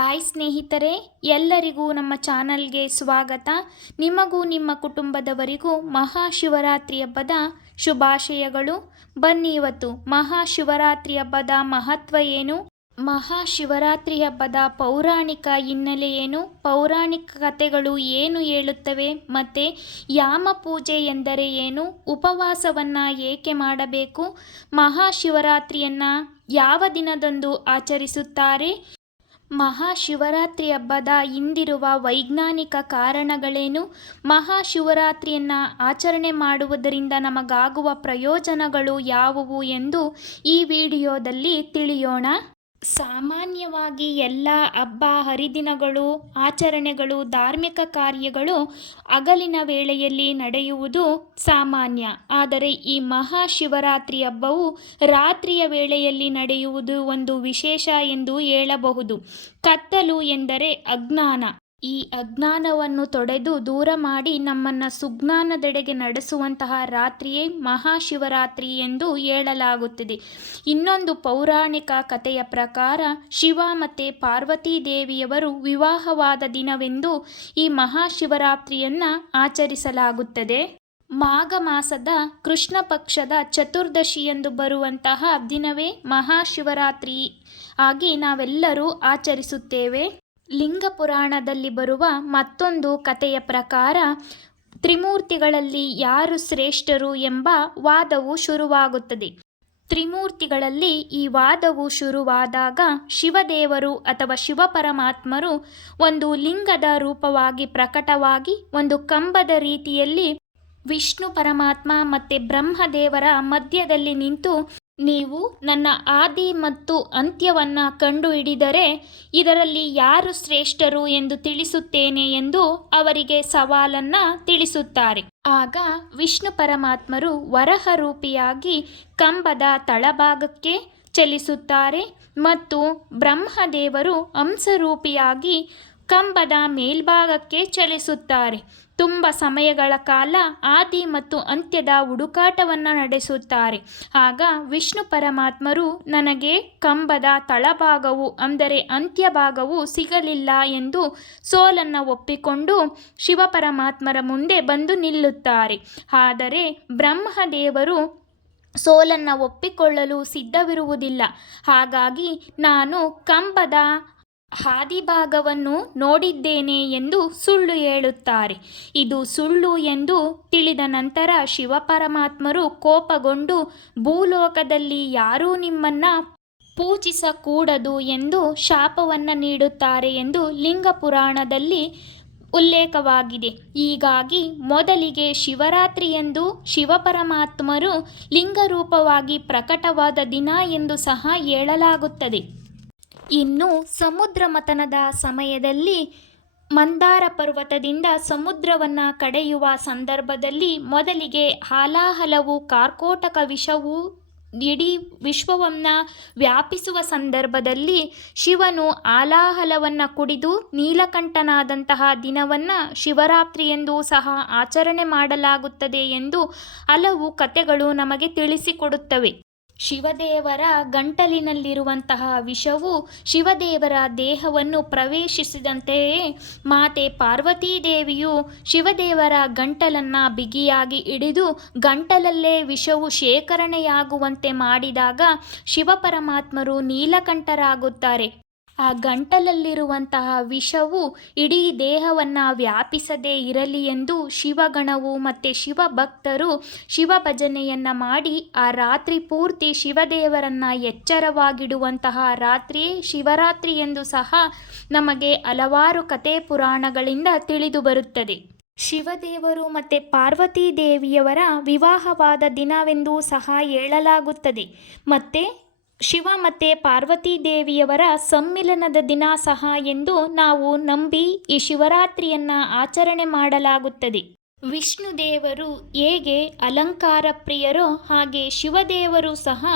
Hi ಸ್ನೇಹಿತರೆ, ಎಲ್ಲರಿಗೂ ನಮ್ಮ ಚಾನಲ್ಗೆ ಸ್ವಾಗತ. ನಿಮಗೂ ನಿಮ್ಮ ಕುಟುಂಬದವರಿಗೂ ಮಹಾಶಿವರಾತ್ರಿ ಹಬ್ಬದ ಶುಭಾಶಯಗಳು. ಬನ್ನಿ ಇವತ್ತು ಮಹಾಶಿವರಾತ್ರಿ ಹಬ್ಬದ ಮಹತ್ವ ಏನು? ಮಹಾಶಿವರಾತ್ರಿ ಹಬ್ಬದ ಪೌರಾಣಿಕ ಹಿನ್ನೆಲೆ ಏನು? ಪೌರಾಣಿಕ ಕಥೆಗಳು ಏನು ಹೇಳುತ್ತವೆ? ಮತ್ತು ಯಾಮ ಪೂಜೆ ಎಂದರೆ ಏನು? ಉಪವಾಸವನ್ನು ಏಕೆ ಮಾಡಬೇಕು? ಮಹಾಶಿವರಾತ್ರಿಯನ್ನು ಯಾವ ದಿನದಂದು ಆಚರಿಸುತ್ತಾರೆ? ಮಹಾಶಿವರಾತ್ರಿ ಹಬ್ಬದ ಹಿಂದಿರುವ ವೈಜ್ಞಾನಿಕ ಕಾರಣಗಳೇನು? ಮಹಾಶಿವರಾತ್ರಿಯನ್ನು ಆಚರಣೆ ಮಾಡುವುದರಿಂದ ನಮಗಾಗುವ ಪ್ರಯೋಜನಗಳು ಯಾವುವು ಎಂದು ಈ ವಿಡಿಯೋದಲ್ಲಿ ತಿಳಿಯೋಣ. ಸಾಮಾನ್ಯವಾಗಿ ಎಲ್ಲ ಹಬ್ಬ, ಹರಿದಿನಗಳು, ಆಚರಣೆಗಳು, ಧಾರ್ಮಿಕ ಕಾರ್ಯಗಳು ಹಗಲಿನ ವೇಳೆಯಲ್ಲಿ ನಡೆಯುವುದು ಸಾಮಾನ್ಯ. ಆದರೆ ಈ ಮಹಾಶಿವರಾತ್ರಿ ಹಬ್ಬವು ರಾತ್ರಿಯ ವೇಳೆಯಲ್ಲಿ ನಡೆಯುವುದು ಒಂದು ವಿಶೇಷ ಎಂದು ಹೇಳಬಹುದು. ಕತ್ತಲು ಎಂದರೆ ಅಜ್ಞಾನ. ಈ ಅಜ್ಞಾನವನ್ನು ತೊಡೆದು ದೂರ ಮಾಡಿ ನಮ್ಮನ್ನು ಸುಜ್ಞಾನದೆಡೆಗೆ ನಡೆಸುವಂತಹ ರಾತ್ರಿಯೇ ಮಹಾಶಿವರಾತ್ರಿ ಎಂದು ಹೇಳಲಾಗುತ್ತಿದೆ. ಇನ್ನೊಂದು ಪೌರಾಣಿಕ ಕಥೆಯ ಪ್ರಕಾರ ಶಿವ ಮತ್ತು ಪಾರ್ವತೀ ದೇವಿಯವರು ವಿವಾಹವಾದ ದಿನವೆಂದು ಈ ಮಹಾಶಿವರಾತ್ರಿಯನ್ನು ಆಚರಿಸಲಾಗುತ್ತದೆ. ಮಾಘ ಮಾಸದ ಕೃಷ್ಣ ಪಕ್ಷದ ಚತುರ್ದಶಿಯಂದು ಬರುವಂತಹ ದಿನವೇ ಮಹಾಶಿವರಾತ್ರಿ ಆಗಿ ನಾವೆಲ್ಲರೂ ಆಚರಿಸುತ್ತೇವೆ. ಲಿಂಗ ಪುರಾಣದಲ್ಲಿ ಬರುವ ಮತ್ತೊಂದು ಕಥೆಯ ಪ್ರಕಾರ ತ್ರಿಮೂರ್ತಿಗಳಲ್ಲಿ ಯಾರು ಶ್ರೇಷ್ಠರು ಎಂಬ ವಾದವು ಶುರುವಾಗುತ್ತದೆ. ತ್ರಿಮೂರ್ತಿಗಳಲ್ಲಿ ಈ ವಾದವು ಶುರುವಾದಾಗ ಶಿವದೇವರು ಅಥವಾ ಶಿವಪರಮಾತ್ಮರು ಒಂದು ಲಿಂಗದ ರೂಪವಾಗಿ ಪ್ರಕಟವಾಗಿ ಒಂದು ಕಂಬದ ರೀತಿಯಲ್ಲಿ ವಿಷ್ಣು ಪರಮಾತ್ಮ ಮತ್ತು ಬ್ರಹ್ಮದೇವರ ಮಧ್ಯದಲ್ಲಿ ನಿಂತು ನೀವು ನನ್ನ ಆದಿ ಮತ್ತು ಅಂತ್ಯವನ್ನು ಕಂಡುಹಿಡಿದರೆ ಇದರಲ್ಲಿ ಯಾರು ಶ್ರೇಷ್ಠರು ಎಂದು ತಿಳಿಸುತ್ತೇನೆ ಎಂದು ಅವರಿಗೆ ಸವಾಲನ್ನು ತಿಳಿಸುತ್ತಾರೆ. ಆಗ ವಿಷ್ಣು ಪರಮಾತ್ಮರು ವರಹ ರೂಪಿಯಾಗಿ ಕಂಬದ ತಳಭಾಗಕ್ಕೆ ಚಲಿಸುತ್ತಾರೆ ಮತ್ತು ಬ್ರಹ್ಮದೇವರು ಹಂಸರೂಪಿಯಾಗಿ ಕಂಬದ ಮೇಲ್ಭಾಗಕ್ಕೆ ಚಲಿಸುತ್ತಾರೆ. ತುಂಬ ಸಮಯಗಳ ಕಾಲ ಆದಿ ಮತ್ತು ಅಂತ್ಯದ ಹುಡುಕಾಟವನ್ನು ನಡೆಸುತ್ತಾರೆ. ಆಗ ವಿಷ್ಣು ಪರಮಾತ್ಮರು, ನನಗೆ ಕಂಬದ ತಳಭಾಗವು ಅಂದರೆ ಅಂತ್ಯಭಾಗವು ಸಿಗಲಿಲ್ಲ ಎಂದು ಸೋಲನ್ನು ಒಪ್ಪಿಕೊಂಡು ಶಿವಪರಮಾತ್ಮರ ಮುಂದೆ ಬಂದು ನಿಲ್ಲುತ್ತಾರೆ. ಆದರೆ ಬ್ರಹ್ಮದೇವರು ಸೋಲನ್ನು ಒಪ್ಪಿಕೊಳ್ಳಲು ಸಿದ್ಧವಿರುವುದಿಲ್ಲ. ಹಾಗಾಗಿ ನಾನು ಕಂಬದ ಹಾದಿಭಾಗವನ್ನು ನೋಡಿದ್ದೇನೆ ಎಂದು ಸುಳ್ಳು ಹೇಳುತ್ತಾರೆ. ಇದು ಸುಳ್ಳು ಎಂದು ತಿಳಿದ ನಂತರ ಶಿವಪರಮಾತ್ಮರು ಕೋಪಗೊಂಡು, ಭೂಲೋಕದಲ್ಲಿ ಯಾರೂ ನಿಮ್ಮನ್ನು ಪೂಜಿಸಕೂಡದು ಎಂದು ಶಾಪವನ್ನು ನೀಡುತ್ತಾರೆ ಎಂದು ಲಿಂಗ ಪುರಾಣದಲ್ಲಿ ಉಲ್ಲೇಖವಾಗಿದೆ. ಹೀಗಾಗಿ ಮೊದಲಿಗೆ ಶಿವರಾತ್ರಿಯೆಂದು ಶಿವಪರಮಾತ್ಮರು ಲಿಂಗರೂಪವಾಗಿ ಪ್ರಕಟವಾದ ದಿನ ಎಂದು ಸಹ ಹೇಳಲಾಗುತ್ತದೆ. ಇನ್ನು ಸಮುದ್ರ ಮಥನದ ಸಮಯದಲ್ಲಿ ಮಂದಾರ ಪರ್ವತದಿಂದ ಸಮುದ್ರವನ್ನು ಕಡೆಯುವ ಸಂದರ್ಭದಲ್ಲಿ ಮೊದಲಿಗೆ ಹಾಲಾಹಲವು ಕಾರ್ಕೋಟಕ ವಿಷವು ಇಡೀ ವಿಶ್ವವನ್ನು ವ್ಯಾಪಿಸುವ ಸಂದರ್ಭದಲ್ಲಿ ಶಿವನು ಆಲಾಹಲವನ್ನು ಕುಡಿದು ನೀಲಕಂಠನಾದಂತಹ ದಿನವನ್ನು ಶಿವರಾತ್ರಿ ಎಂದು ಸಹ ಆಚರಣೆ ಮಾಡಲಾಗುತ್ತದೆ ಎಂದು ಹಲವು ಕಥೆಗಳು ನಮಗೆ ತಿಳಿಸಿಕೊಡುತ್ತವೆ. ಶಿವದೇವರ ಗಂಟಲಿನಲ್ಲಿರುವಂತಹ ವಿಷವು ಶಿವದೇವರ ದೇಹವನ್ನು ಪ್ರವೇಶಿಸಿದಂತೆಯೇ ಮಾತೆ ಪಾರ್ವತೀ ದೇವಿಯು ಶಿವದೇವರ ಗಂಟಲನ್ನು ಬಿಗಿಯಾಗಿ ಹಿಡಿದು ಗಂಟಲಲ್ಲೇ ವಿಷವು ಶೇಖರಣೆಯಾಗುವಂತೆ ಮಾಡಿದಾಗ ಶಿವಪರಮಾತ್ಮರು ನೀಲಕಂಠರಾಗುತ್ತಾರೆ. ಆ ಗಂಟಲಲ್ಲಿರುವಂತಹ ವಿಷವು ಇಡೀ ದೇಹವನ್ನು ವ್ಯಾಪಿಸದೇ ಇರಲಿ ಎಂದು ಶಿವಗಣವು ಮತ್ತು ಶಿವಭಕ್ತರು ಶಿವ ಭಜನೆಯನ್ನು ಮಾಡಿ ಆ ರಾತ್ರಿ ಪೂರ್ತಿ ಶಿವದೇವರನ್ನು ಎಚ್ಚರವಾಗಿಡುವಂತಹ ರಾತ್ರಿಯೇ ಶಿವರಾತ್ರಿ ಎಂದು ಸಹ ನಮಗೆ ಹಲವಾರು ಕತೆ ಪುರಾಣಗಳಿಂದ ತಿಳಿದು ಬರುತ್ತದೆ. ಶಿವದೇವರು ಮತ್ತು ಪಾರ್ವತಿ ದೇವಿಯವರ ವಿವಾಹವಾದ ದಿನವೆಂದೂ ಸಹ ಹೇಳಲಾಗುತ್ತದೆ. ಮತ್ತು ಶಿವ ಮತ್ತು ಪಾರ್ವತಿ ದೇವಿಯವರ ಸಮ್ಮಿಲನದ ದಿನ ಸಹ ಎಂದು ನಾವು ನಂಬಿ ಈ ಶಿವರಾತ್ರಿಯನ್ನು ಆಚರಣೆ ಮಾಡಲಾಗುತ್ತದೆ. ವಿಷ್ಣು ದೇವರು ಹೇಗೆ ಅಲಂಕಾರ ಪ್ರಿಯರೋ ಹಾಗೆ ಶಿವದೇವರು ಸಹ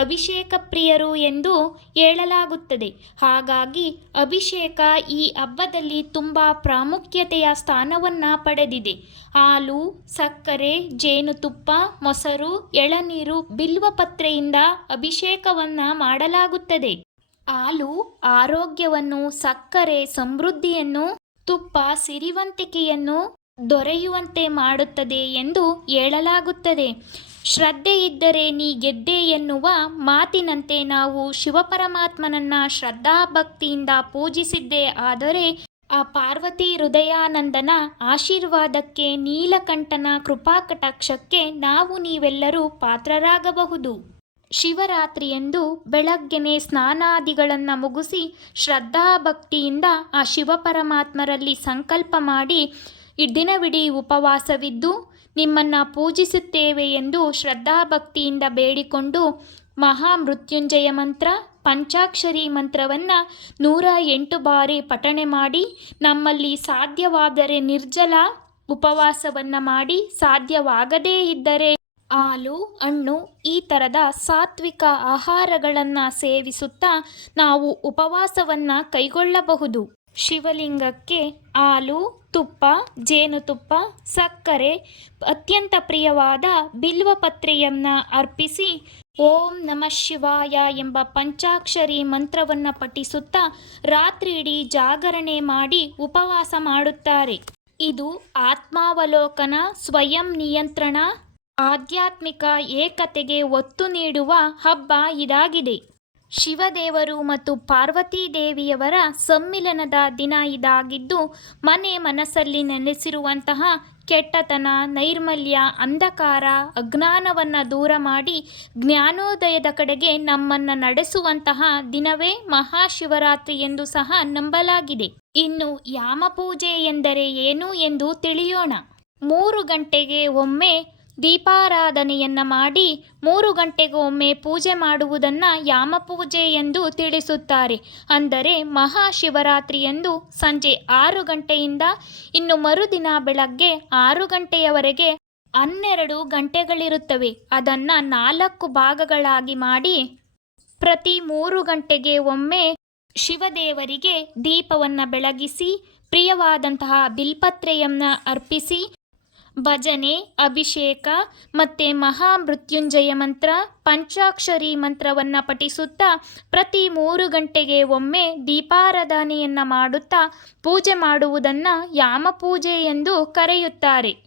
ಅಭಿಷೇಕ ಪ್ರಿಯರು ಎಂದು ಹೇಳಲಾಗುತ್ತದೆ. ಹಾಗಾಗಿ ಅಭಿಷೇಕ ಈ ಹಬ್ಬದಲ್ಲಿ ತುಂಬ ಪ್ರಾಮುಖ್ಯತೆಯ ಸ್ಥಾನವನ್ನು ಪಡೆದಿದೆ. ಹಾಲು, ಸಕ್ಕರೆ, ಜೇನುತುಪ್ಪ, ಮೊಸರು, ಎಳನೀರು ಬಿಲ್ವಪತ್ರೆಯಿಂದ ಅಭಿಷೇಕವನ್ನು ಮಾಡಲಾಗುತ್ತದೆ. ಹಾಲು, ಆರೋಗ್ಯವನ್ನು, ಸಕ್ಕರೆ, ಸಮೃದ್ಧಿಯನ್ನು, ತುಪ್ಪ, ಸಿರಿವಂತಿಕೆಯನ್ನು ದೊರೆಯುವಂತೆ ಮಾಡುತ್ತದೆ ಎಂದು ಹೇಳಲಾಗುತ್ತದೆ. ಶ್ರದ್ಧೆ ಇದ್ದರೆ ನೀ ಗೆದ್ದೆ ಎನ್ನುವ ಮಾತಿನಂತೆ ನಾವು ಶಿವಪರಮಾತ್ಮನನ್ನ ಶ್ರದ್ಧಾಭಕ್ತಿಯಿಂದ ಪೂಜಿಸಿದ್ದೇ ಆದರೆ ಆ ಪಾರ್ವತಿ ಹೃದಯಾನಂದನ ಆಶೀರ್ವಾದಕ್ಕೆ ನೀಲಕಂಠನ ಕೃಪಾಕಟಾಕ್ಷಕ್ಕೆ ನಾವು ನೀವೆಲ್ಲರೂ ಪಾತ್ರರಾಗಬಹುದು. ಶಿವರಾತ್ರಿಯಂದು ಬೆಳಗ್ಗೆನೆ ಸ್ನಾನಾದಿಗಳನ್ನು ಮುಗಿಸಿ ಶ್ರದ್ಧಾಭಕ್ತಿಯಿಂದ ಆ ಶಿವಪರಮಾತ್ಮರಲ್ಲಿ ಸಂಕಲ್ಪ ಮಾಡಿ ಈ ದಿನವಿಡೀ ಉಪವಾಸವಿದ್ದು ನಿಮ್ಮನ್ನು ಪೂಜಿಸುತ್ತೇವೆ ಎಂದು ಶ್ರದ್ಧಾಭಕ್ತಿಯಿಂದ ಬೇಡಿಕೊಂಡು ಮಹಾಮೃತ್ಯುಂಜಯ ಮಂತ್ರ, ಪಂಚಾಕ್ಷರಿ ಮಂತ್ರವನ್ನು ನೂರ ಎಂಟು ಬಾರಿ ಪಠಣೆ ಮಾಡಿ ನಮ್ಮಲ್ಲಿ ಸಾಧ್ಯವಾದರೆ ನಿರ್ಜಲ ಉಪವಾಸವನ್ನು ಮಾಡಿ ಸಾಧ್ಯವಾಗದೇ ಇದ್ದರೆ ಹಾಲು, ಹಣ್ಣು, ಈ ಥರದ ಸಾತ್ವಿಕ ಆಹಾರಗಳನ್ನು ಸೇವಿಸುತ್ತಾ ನಾವು ಉಪವಾಸವನ್ನು ಕೈಗೊಳ್ಳಬಹುದು. ಶಿವಲಿಂಗಕ್ಕೆ ಹಾಲು ತುಪ್ಪ, ಜೇನುತುಪ್ಪ, ಸಕ್ಕರೆ, ಅತ್ಯಂತ ಪ್ರಿಯವಾದ ಬಿಲ್ವಪತ್ರೆಯನ್ನು ಅರ್ಪಿಸಿ ಓಂ ನಮಃ ಶಿವಾಯ ಎಂಬ ಪಂಚಾಕ್ಷರಿ ಮಂತ್ರವನ್ನು ಪಠಿಸುತ್ತಾ ರಾತ್ರಿ ಇಡೀ ಜಾಗರಣೆ ಮಾಡಿ ಉಪವಾಸ ಮಾಡುತ್ತಾರೆ. ಇದು ಆತ್ಮಾವಲೋಕನ, ಸ್ವಯಂ ನಿಯಂತ್ರಣ, ಆಧ್ಯಾತ್ಮಿಕ ಏಕತೆಗೆ ಒತ್ತು ನೀಡುವ ಹಬ್ಬ ಇದಾಗಿದೆ. ಶಿವದೇವರು ಮತ್ತು ಪಾರ್ವತೀ ದೇವಿಯವರ ಸಮ್ಮಿಲನದ ದಿನ ಇದಾಗಿದ್ದು, ಮನೆ ಮನಸ್ಸಲ್ಲಿ ನೆಲೆಸಿರುವಂತಹ ಕೆಟ್ಟತನ, ನೈರ್ಮಲ್ಯ, ಅಂಧಕಾರ, ಅಜ್ಞಾನವನ್ನು ದೂರ ಮಾಡಿ ಜ್ಞಾನೋದಯದ ಕಡೆಗೆ ನಮ್ಮನ್ನು ನಡೆಸುವಂತಹ ದಿನವೇ ಮಹಾಶಿವರಾತ್ರಿ ಎಂದು ಸಹ ನಂಬಲಾಗಿದೆ. ಇನ್ನು ಯಾಮಪೂಜೆ ಎಂದರೆ ಏನು ಎಂದು ತಿಳಿಯೋಣ. ಮೂರು ಗಂಟೆಗೆ ಒಮ್ಮೆ ದೀಪಾರಾಧನೆಯನ್ನ ಮಾಡಿ ಮೂರು ಗಂಟೆಗೊಮ್ಮೆ ಪೂಜೆ ಮಾಡುವುದನ್ನು ಯಾಮಪೂಜೆ ಎಂದು ತಿಳಿಸುತ್ತಾರೆ. ಅಂದರೆ ಮಹಾಶಿವರಾತ್ರಿಯಂದು ಸಂಜೆ ಆರು ಗಂಟೆಯಿಂದ ಇನ್ನು ಮರುದಿನ ಬೆಳಗ್ಗೆ ಆರು ಗಂಟೆಯವರೆಗೆ ಹನ್ನೆರಡು ಗಂಟೆಗಳಿರುತ್ತವೆ. ಅದನ್ನು ನಾಲ್ಕು ಭಾಗಗಳಾಗಿ ಮಾಡಿ ಪ್ರತಿ ಮೂರು ಗಂಟೆಗೆ ಒಮ್ಮೆ ಶಿವದೇವರಿಗೆ ದೀಪವನ್ನು ಬೆಳಗಿಸಿ, ಪ್ರಿಯವಾದಂತಹ ಬಿಲ್ಪತ್ರೆಯನ್ನು ಅರ್ಪಿಸಿ ಭಜನೆ, ಅಭಿಷೇಕ ಮತ್ತು ಮಹಾಮೃತ್ಯುಂಜಯ ಮಂತ್ರ, ಪಂಚಾಕ್ಷರಿ ಮಂತ್ರವನ್ನು ಪಠಿಸುತ್ತಾ ಪ್ರತಿ ಮೂರು ಗಂಟೆಗೆ ಒಮ್ಮೆ ದೀಪಾರಾಧನೆಯನ್ನು ಮಾಡುತ್ತಾ ಪೂಜೆ ಮಾಡುವುದನ್ನು ಯಾಮಪೂಜೆ ಎಂದು ಕರೆಯುತ್ತಾರೆ.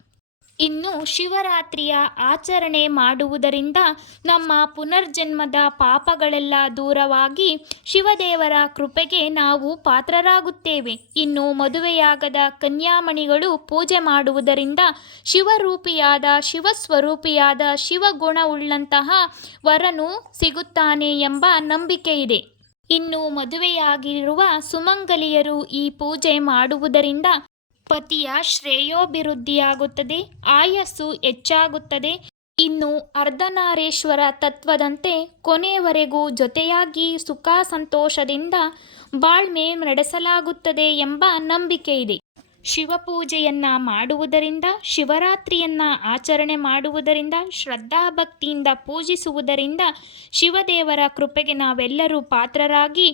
ಇನ್ನು ಶಿವರಾತ್ರಿಯ ಆಚರಣೆ ಮಾಡುವುದರಿಂದ ನಮ್ಮ ಪುನರ್ಜನ್ಮದ ಪಾಪಗಳೆಲ್ಲ ದೂರವಾಗಿ ಶಿವದೇವರ ಕೃಪೆಗೆ ನಾವು ಪಾತ್ರರಾಗುತ್ತೇವೆ. ಇನ್ನು ಮದುವೆಯಾಗದ ಕನ್ಯಾಮಣಿಗಳು ಪೂಜೆ ಮಾಡುವುದರಿಂದ ಶಿವರೂಪಿಯಾದ, ಶಿವಸ್ವರೂಪಿಯಾದ ಶಿವಗುಣವುಳ್ಳಂತಹ ವರನು ಸಿಗುತ್ತಾನೆ ಎಂಬ ನಂಬಿಕೆ ಇದೆ. ಇನ್ನು ಮದುವೆಯಾಗಿರುವ ಸುಮಂಗಲಿಯರು ಈ ಪೂಜೆ ಮಾಡುವುದರಿಂದ ಪತಿಯ ಶ್ರೇಯೋಭಿವೃದ್ಧಿಯಾಗುತ್ತದೆ, ಆಯಸ್ಸು ಹೆಚ್ಚಾಗುತ್ತದೆ. ಇನ್ನು ಅರ್ಧನಾರೇಶ್ವರ ತತ್ವದಂತೆ ಕೊನೆಯವರೆಗೂ ಜೊತೆಯಾಗಿ ಸುಖ ಸಂತೋಷದಿಂದ ಬಾಳ್ಮೆ ನಡೆಸಲಾಗುತ್ತದೆ ಎಂಬ ನಂಬಿಕೆ ಇದೆ. ಶಿವಪೂಜೆಯನ್ನ ಮಾಡುವುದರಿಂದ, ಶಿವರಾತ್ರಿಯನ್ನ ಆಚರಣೆ ಮಾಡುವುದರಿಂದ, ಶ್ರದ್ಧಾಭಕ್ತಿಯಿಂದ ಪೂಜಿಸುವುದರಿಂದ ಶಿವದೇವರ ಕೃಪೆಗೆ ನಾವೆಲ್ಲರೂ ಪಾತ್ರರಾಗಿ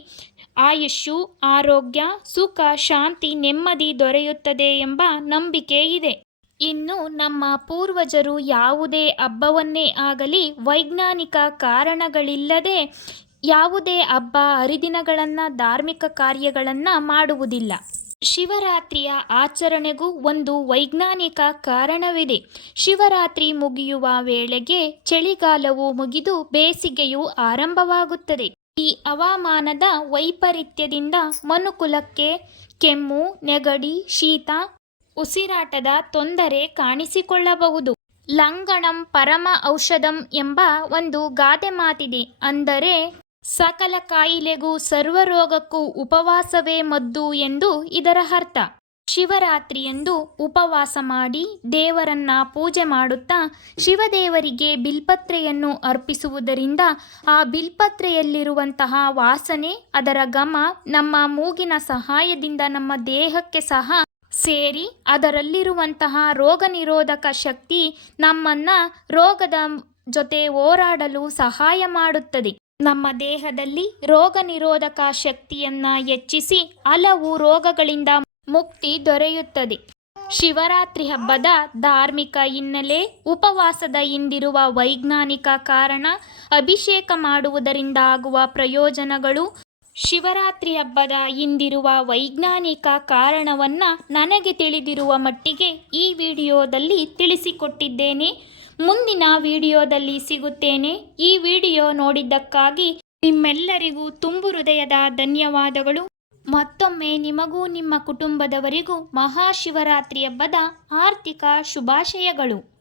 ಆಯುಷ್ಯು ಆರೋಗ್ಯ, ಸುಖ, ಶಾಂತಿ, ನೆಮ್ಮದಿ ದೊರೆಯುತ್ತದೆ ಎಂಬ ನಂಬಿಕೆ ಇದೆ. ಇನ್ನು ನಮ್ಮ ಪೂರ್ವಜರು ಯಾವುದೇ ಹಬ್ಬವನ್ನೇ ಆಗಲಿ ವೈಜ್ಞಾನಿಕ ಕಾರಣಗಳಿಲ್ಲದೆ ಯಾವುದೇ ಹಬ್ಬ, ಹರಿದಿನಗಳನ್ನು, ಧಾರ್ಮಿಕ ಕಾರ್ಯಗಳನ್ನು ಮಾಡುವುದಿಲ್ಲ. ಶಿವರಾತ್ರಿಯ ಆಚರಣೆಗೂ ಒಂದು ವೈಜ್ಞಾನಿಕ ಕಾರಣವಿದೆ. ಶಿವರಾತ್ರಿ ಮುಗಿಯುವ ವೇಳೆಗೆ ಚಳಿಗಾಲವು ಮುಗಿದು ಬೇಸಿಗೆಯು ಆರಂಭವಾಗುತ್ತದೆ. ಈ ಹವಾಮಾನದ ವೈಪರೀತ್ಯದಿಂದ ಮನುಕುಲಕ್ಕೆ ಕೆಮ್ಮು, ನೆಗಡಿ, ಶೀತ, ಉಸಿರಾಟದ ತೊಂದರೆ ಕಾಣಿಸಿಕೊಳ್ಳಬಹುದು. ಲಂಗಣಂ ಪರಮ ಔಷಧಂ ಎಂಬ ಒಂದು ಗಾದೆ ಮಾತಿದೆ. ಅಂದರೆ, ಸಕಲ ಕಾಯಿಲೆಗೂ ಸರ್ವರೋಗಕ್ಕೂ ಉಪವಾಸವೇ ಮದ್ದು ಎಂದು ಇದರ ಅರ್ಥ. ಶಿವರಾತ್ರಿಯಂದು ಉಪವಾಸ ಮಾಡಿ ದೇವರನ್ನ ಪೂಜೆ ಮಾಡುತ್ತಾ ಶಿವದೇವರಿಗೆ ಬಿಲ್ಪತ್ರೆಯನ್ನು ಅರ್ಪಿಸುವುದರಿಂದ ಆ ಬಿಲ್ಪತ್ರೆಯಲ್ಲಿರುವಂತಹ ವಾಸನೆ, ಅದರ ಘಮ, ನಮ್ಮ ಮೂಗಿನ ಸಹಾಯದಿಂದ ನಮ್ಮ ದೇಹಕ್ಕೆ ಸಹ ಸೇರಿ ಅದರಲ್ಲಿರುವಂತಹ ರೋಗ ನಿರೋಧಕ ಶಕ್ತಿ ನಮ್ಮನ್ನ ರೋಗದ ಜೊತೆ ಹೋರಾಡಲು ಸಹಾಯ ಮಾಡುತ್ತದೆ. ನಮ್ಮ ದೇಹದಲ್ಲಿ ರೋಗ ನಿರೋಧಕ ಶಕ್ತಿಯನ್ನ ಹೆಚ್ಚಿಸಿ ಹಲವು ರೋಗಗಳಿಂದ ಮುಕ್ತಿ ದೊರೆಯುತ್ತದೆ. ಶಿವರಾತ್ರಿ ಹಬ್ಬದ ಧಾರ್ಮಿಕ ಹಿನ್ನೆಲೆ, ಉಪವಾಸದ ಹಿಂದಿರುವ ವೈಜ್ಞಾನಿಕ ಕಾರಣ ಅಭಿಷೇಕ ಮಾಡುವುದರಿಂದ ಆಗುವ ಪ್ರಯೋಜನಗಳು ಶಿವರಾತ್ರಿ ಹಬ್ಬದ ಹಿಂದಿರುವ ವೈಜ್ಞಾನಿಕ ಕಾರಣವನ್ನು ನನಗೆ ತಿಳಿದಿರುವ ಮಟ್ಟಿಗೆ ಈ ವಿಡಿಯೋದಲ್ಲಿ ತಿಳಿಸಿಕೊಟ್ಟಿದ್ದೇನೆ. ಮುಂದಿನ ವಿಡಿಯೋದಲ್ಲಿ ಸಿಗುತ್ತೇನೆ. ಈ ವಿಡಿಯೋ ನೋಡಿದ್ದಕ್ಕಾಗಿ ನಿಮ್ಮೆಲ್ಲರಿಗೂ ತುಂಬು ಹೃದಯದ ಧನ್ಯವಾದಗಳು. ಮತ್ತೊಮ್ಮೆ ನಿಮಗೂ ನಿಮ್ಮ ಕುಟುಂಬದವರಿಗೂ ಮಹಾಶಿವರಾತ್ರಿ ಹಬ್ಬದ ಆರ್ಥಿಕ ಶುಭಾಶಯಗಳು.